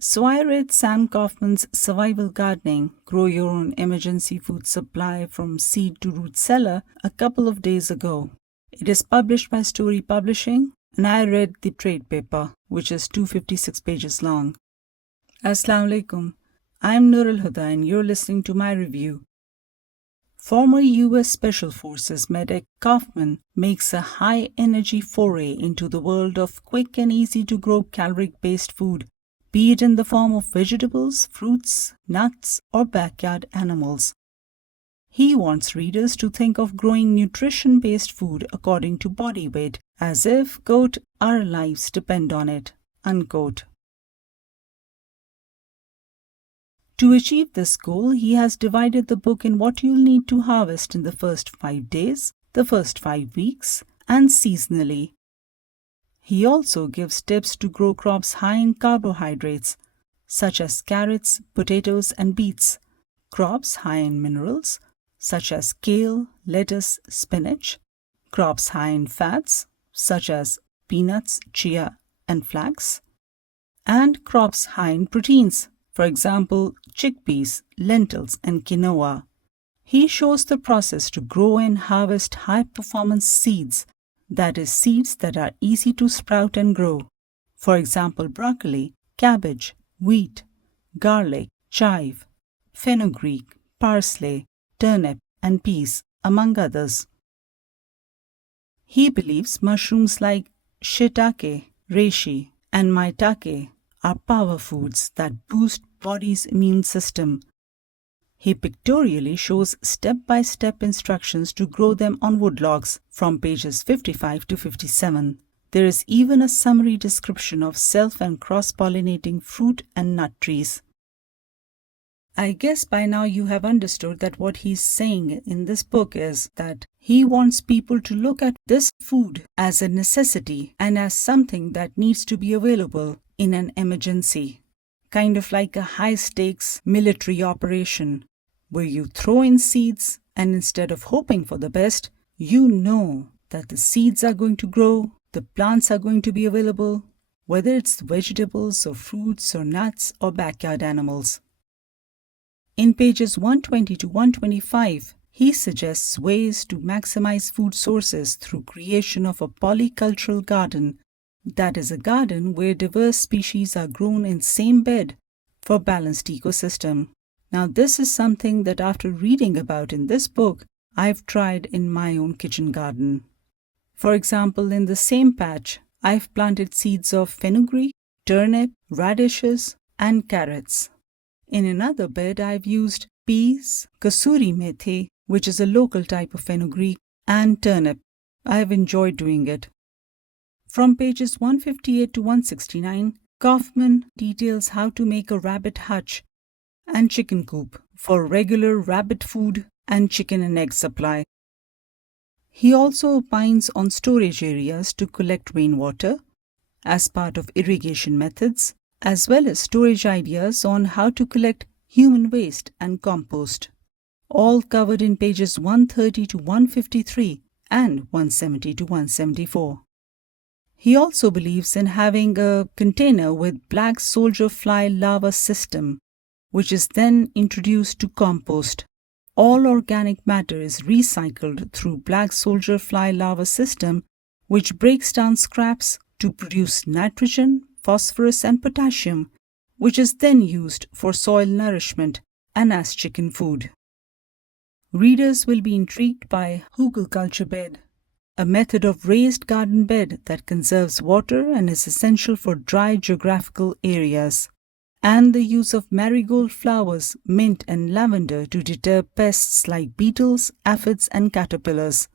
So I read Sam Coffman's Survival Gardening, Grow Your Own Emergency Food Supply from Seed to Root Cellar a couple of days ago. It is published by Story Publishing, and I read the trade paper, which is 256 pages long. Assalamu alaikum. I'm Nur al-Huda and you're listening to my review. Former U.S. Special Forces medic Coffman makes a high-energy foray into the world of quick and easy-to-grow caloric-based food, be it in the form of vegetables, fruits, nuts, or backyard animals. He wants readers to think of growing nutrition-based food according to body weight, as if, quote, our lives depend on it, unquote. To achieve this goal, he has divided the book in what you'll need to harvest in the first 5 days, the first 5 weeks, and seasonally. He also gives tips to grow crops high in carbohydrates, such as carrots, potatoes, and beets, crops high in minerals, such as kale, lettuce, spinach, crops high in fats, such as peanuts, chia, and flax, and crops high in proteins, for example, chickpeas, lentils, and quinoa. He shows the process to grow and harvest high-performance seeds, that is, seeds that are easy to sprout and grow. For example, broccoli, cabbage, wheat, garlic, chive, fenugreek, parsley, turnip, and peas, among others. He believes mushrooms like shiitake, reishi, and maitake are power foods that boost body's immune system. He pictorially shows step-by-step instructions to grow them on woodlogs from pages 55 to 57. There is even a summary description of self- and cross-pollinating fruit and nut trees. I guess by now you have understood that what he's saying in this book is that he wants people to look at this food as a necessity and as something that needs to be available in an emergency. Kind of like a high-stakes military operation, where you throw in seeds and instead of hoping for the best, you know that the seeds are going to grow, the plants are going to be available, whether it's vegetables or fruits or nuts or backyard animals. In pages 120 to 125, he suggests ways to maximize food sources through creation of a polycultural garden, that is a garden where diverse species are grown in same bed for balanced ecosystem. Now this is something that after reading about in this book, I've tried in my own kitchen garden. For example, in the same patch, I've planted seeds of fenugreek, turnip, radishes, and carrots. In another bed, I've used peas, kasuri methi, which is a local type of fenugreek, and turnip. I've enjoyed doing it. From pages 158 to 169, Coffman details how to make a rabbit hutch and chicken coop for regular rabbit food and chicken and egg supply. He also opines on storage areas to collect rainwater as part of irrigation methods, as well as storage ideas on how to collect human waste and compost, all covered in pages 130 to 153 and 170 to 174. He also believes in having a container with black soldier fly larva system, which is then introduced to compost. All organic matter is recycled through black soldier fly larva system, which breaks down scraps to produce nitrogen, phosphorus, and potassium, which is then used for soil nourishment and as chicken food. Readers will be intrigued by Hügelkultur bed, a method of raised garden bed that conserves water and is essential for dry geographical areas, and the use of marigold flowers, mint, and lavender to deter pests like beetles, aphids, and caterpillars.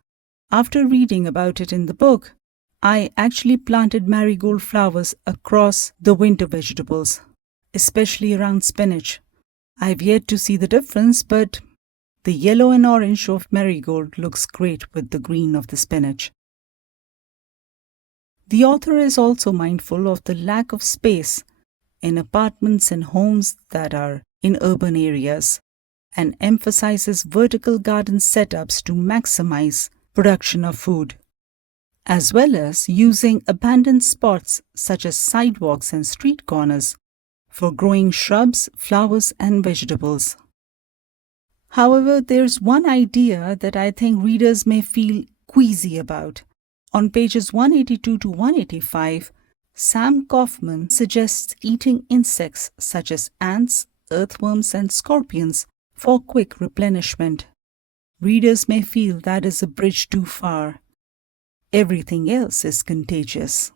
After reading about it in the book, I actually planted marigold flowers across the winter vegetables, especially around spinach. I've yet to see the difference, but the yellow and orange of marigold looks great with the green of the spinach. The author is also mindful of the lack of space in apartments and homes that are in urban areas and emphasizes vertical garden setups to maximize production of food, as well as using abandoned spots such as sidewalks and street corners for growing shrubs, flowers, and vegetables. However, there's one idea that I think readers may feel queasy about. On pages 182 to 185, Sam Coffman suggests eating insects such as ants, earthworms, and scorpions for quick replenishment. Readers may feel that is a bridge too far. Everything else is contagious.